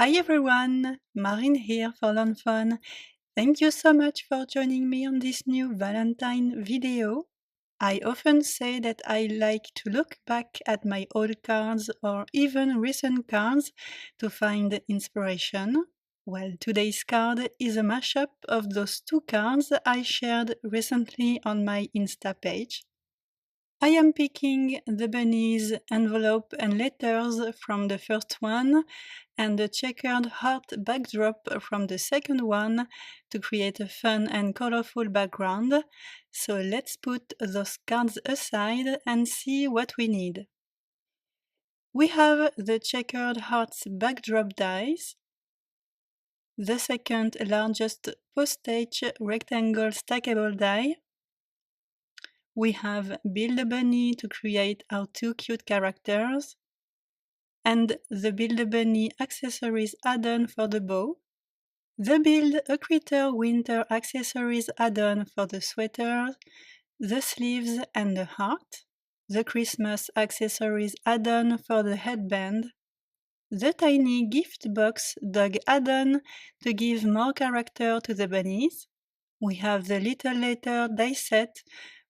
Hi everyone, Marine here for lawnfawn. Thank you so much for joining me on this new Valentine video. I often say that I like to look back at my old cards or even recent cards to find inspiration. Well, today's card is a mashup of those two cards I shared recently on my Insta page. I am picking the bunnies, envelope and letters from the first one and the checkered heart backdrop from the second one to create a fun and colorful background. So let's put those cards aside and see what we need. We have the checkered hearts backdrop dies, the second largest postage rectangle stackable die. We have Build a Bunny to create our two cute characters, and the Build a Bunny accessories add-on for the bow, the Build a Critter winter accessories add-on for the sweater, the sleeves and the heart, the Christmas accessories add-on for the headband, the tiny gift box dog add-on to give more character to the bunnies. We have the little letter die set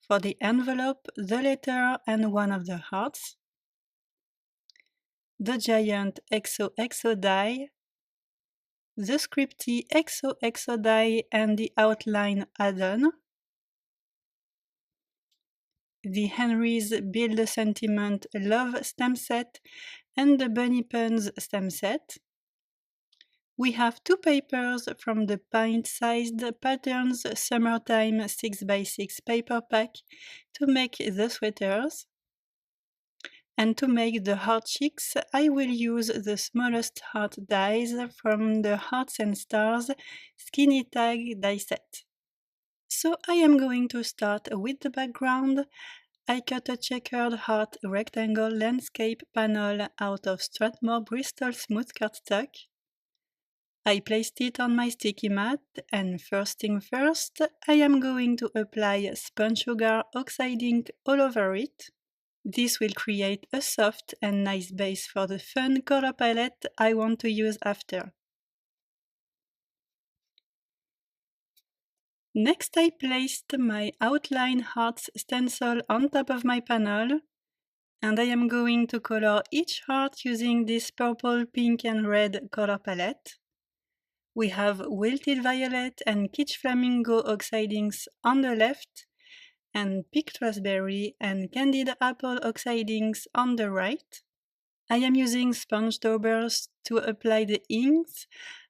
for the envelope, the letter and one of the hearts, the giant Xoxo die, the Scripty Xoxo die and the outline add-on, the Henry's Build a Sentiment Love stamp set and the Bunny Puns stamp set. We have two papers from the pint-sized Patterns Summertime 6x6 paper pack to make the sweaters. And to make the heart cheeks, I will use the smallest heart dies from the Hearts and Stars Skinny Tag die set. So I am going to start with the background. I cut a checkered heart rectangle landscape panel out of Strathmore Bristol Smooth Cardstock. I placed it on my sticky mat, and first thing first, I am going to apply sponge sugar oxide ink all over it. This will create a soft and nice base for the fun color palette I want to use after. Next, I placed my outline hearts stencil on top of my panel, and I am going to color each heart using this purple, pink and red color palette. We have Wilted Violet and Kitsch Flamingo oxide inks on the left, and Picked Raspberry and Candied Apple oxide inks on the right. I am using sponge daubers to apply the inks,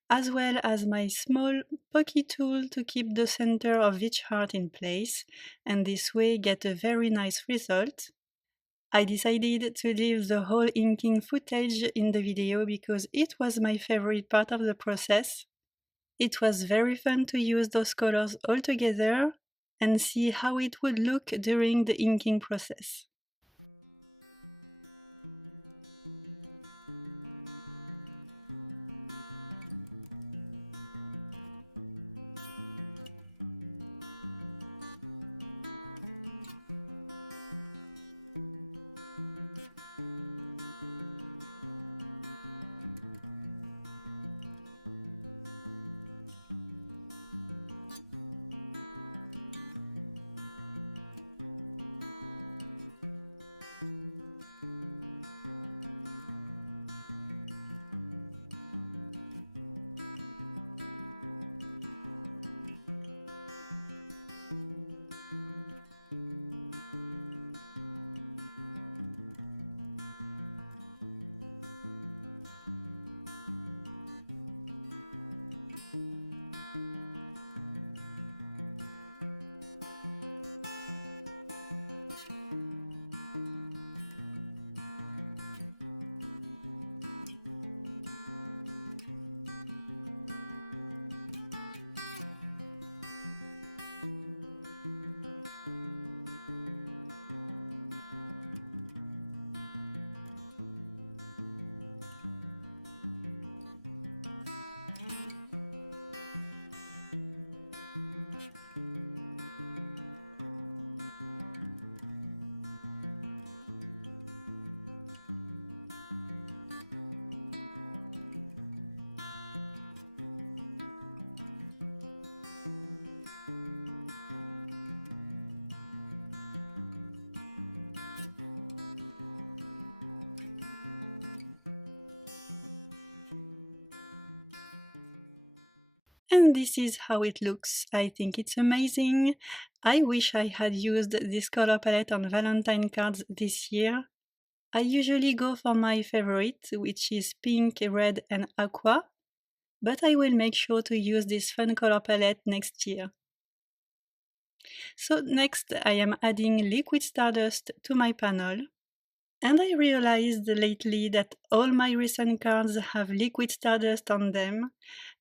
as well as my small pokey tool to keep the center of each heart in place, and this way get a very nice result. I decided to leave the whole inking footage in the video because it was my favorite part of the process. It was very fun to use those colors all together and see how it would look during the inking process. And this is how it looks. I think it's amazing. I wish I had used this color palette on Valentine cards this year. I usually go for my favorite, which is pink, red and aqua, but I will make sure to use this fun color palette next year. So next I am adding liquid stardust to my panel. And I realized lately that all my recent cards have liquid stardust on them,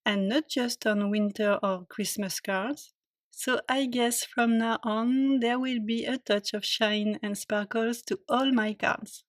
and not just on winter or Christmas cards. So I guess from now on there will be a touch of shine and sparkles to all my cards.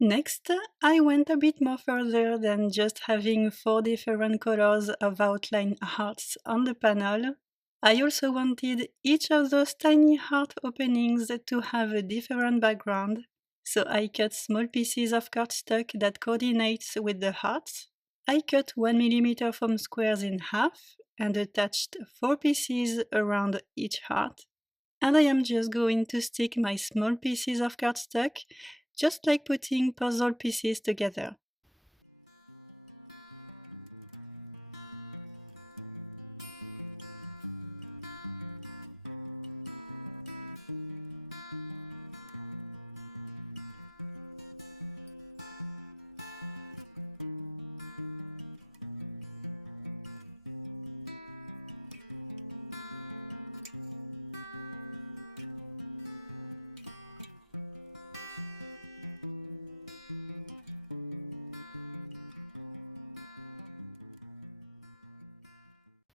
Next, I went a bit more further than just having 4 different colors of outline hearts on the panel. I also wanted each of those tiny heart openings to have a different background, so I cut small pieces of cardstock that coordinates with the hearts. I cut 1 mm foam squares in half and attached 4 pieces around each heart. And I am just going to stick my small pieces of cardstock, just like putting puzzle pieces together.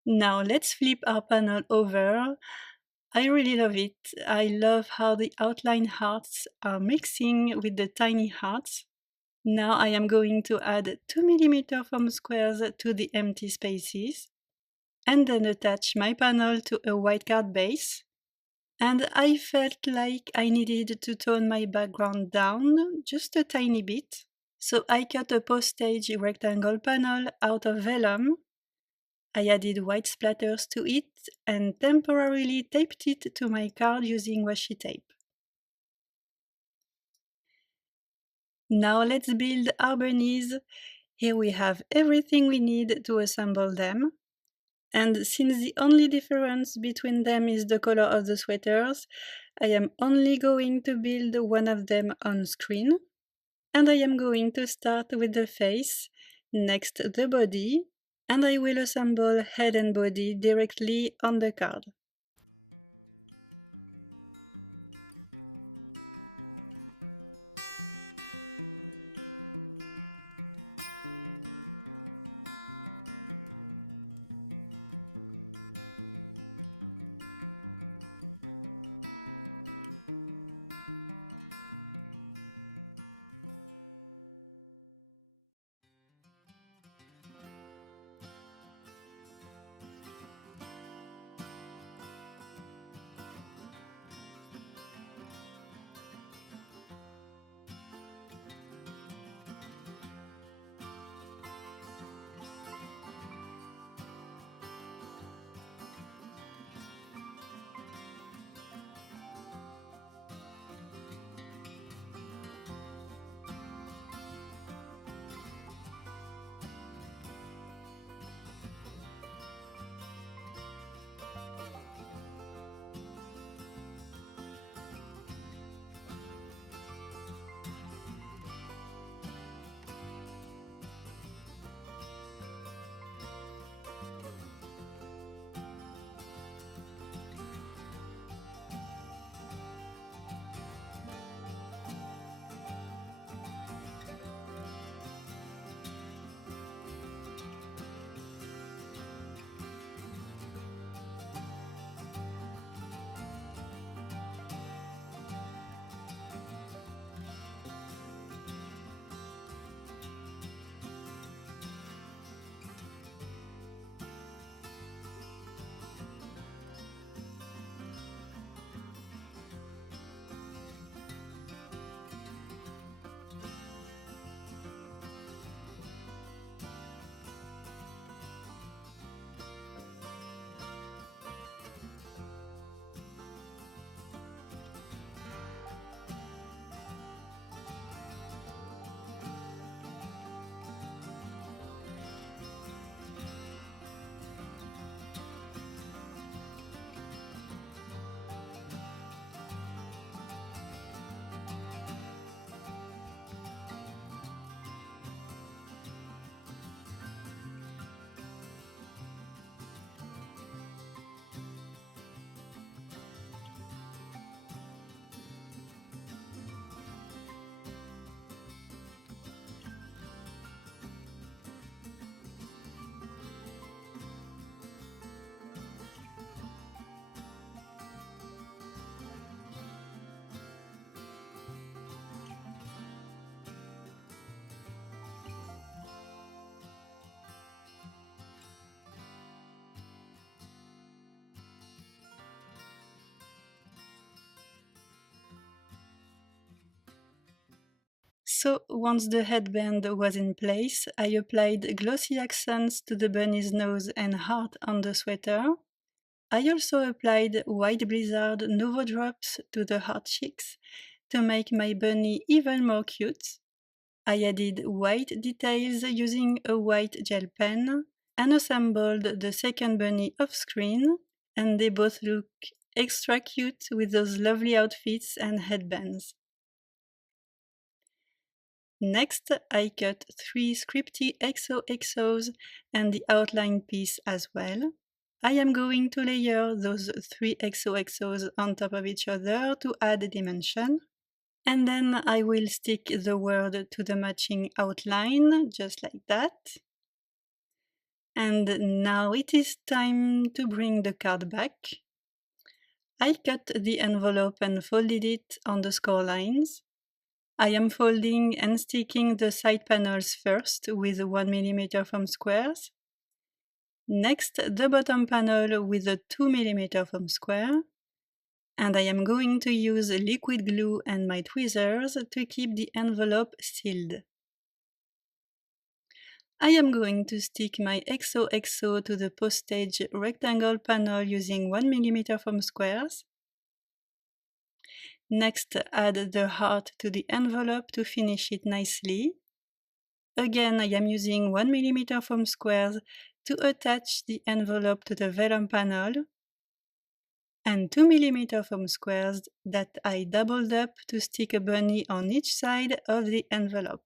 Now let's flip our panel over. I really love it. I love how the outline hearts are mixing with the tiny hearts. Now I am going to add 2 mm foam squares to the empty spaces and then attach my panel to a white card base. And I felt like I needed to tone my background down just a tiny bit. So I cut a postage rectangle panel out of vellum. I added white splatters to it and temporarily taped it to my card using washi tape. Now let's build our bunnies. Here we have everything we need to assemble them. And since the only difference between them is the color of the sweaters, I am only going to build one of them on screen. And I am going to start with the face, next the body, and I will assemble head and body directly on the card. So once the headband was in place, I applied glossy accents to the bunny's nose and heart on the sweater. I also applied White Blizzard Nouveau Drops to the heart cheeks to make my bunny even more cute. I added white details using a white gel pen and assembled the second bunny off screen, and they both look extra cute with those lovely outfits and headbands. Next, I cut 3 Scripty Xoxos and the outline piece as well. I am going to layer those 3 Xoxos on top of each other to add dimension. And then I will stick the word to the matching outline, just like that. And now it is time to bring the card back. I cut the envelope and folded it on the score lines. I am folding and sticking the side panels first with 1 mm foam squares. Next, the bottom panel with a 2 mm foam square. And I am going to use liquid glue and my tweezers to keep the envelope sealed. I am going to stick my Xoxo to the postage rectangle panel using 1 mm foam squares. Next, add the heart to the envelope to finish it nicely. Again, I am using 1 mm foam squares to attach the envelope to the vellum panel, and 2 mm foam squares that I doubled up to stick a bunny on each side of the envelope.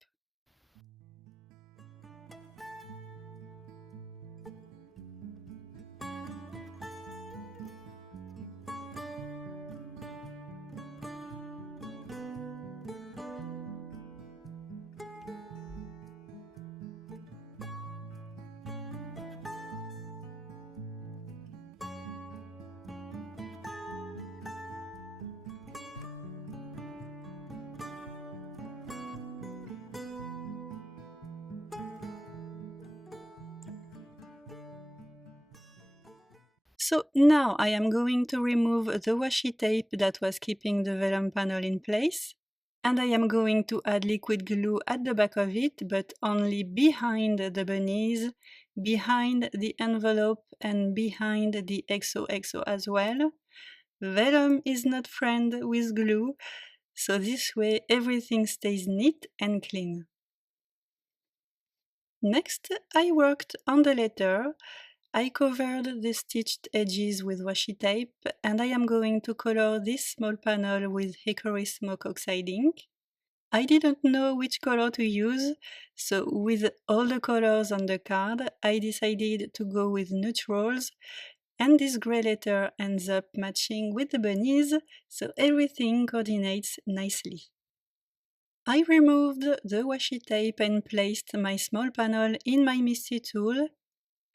So now I am going to remove the washi tape that was keeping the vellum panel in place, and I am going to add liquid glue at the back of it, but only behind the bunnies, behind the envelope, and behind the Xoxo as well. Vellum is not friend with glue, so this way everything stays neat and clean. Next, I worked on the letter. I covered the stitched edges with washi tape, and I am going to color this small panel with Hickory Smoke Oxide ink. I didn't know which color to use, so with all the colors on the card, I decided to go with neutrals, and this grey letter ends up matching with the bunnies, so everything coordinates nicely. I removed the washi tape and placed my small panel in my MISTI tool,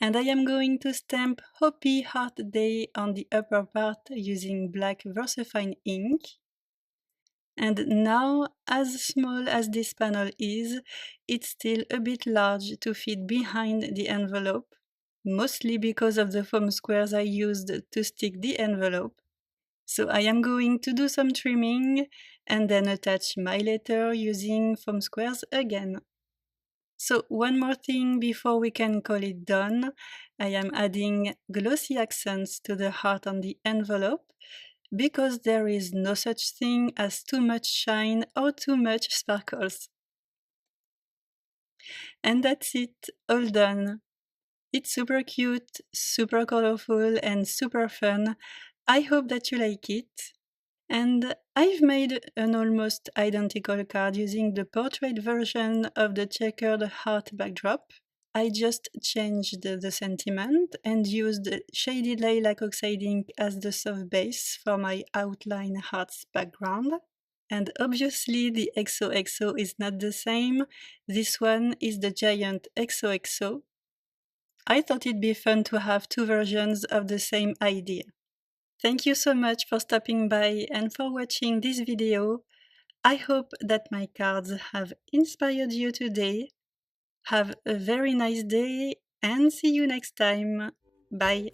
and I am going to stamp Hoppy Heart Day on the upper part using black VersaFine ink. And now, as small as this panel is, it's still a bit large to fit behind the envelope, mostly because of the foam squares I used to stick the envelope. So I am going to do some trimming and then attach my letter using foam squares again. So one more thing before we can call it done, I am adding glossy accents to the heart on the envelope, because there is no such thing as too much shine or too much sparkles. And that's it, all done. It's super cute, super colorful, and super fun. I hope that you like it. And I've made an almost identical card using the portrait version of the checkered heart backdrop. I just changed the sentiment and used shaded lilac oxide ink as the soft base for my outline hearts background. And obviously the Xoxo is not the same. This one is the giant Xoxo. I thought it'd be fun to have two versions of the same idea. Thank you so much for stopping by and for watching this video. I hope that my cards have inspired you today. Have a very nice day and see you next time. Bye!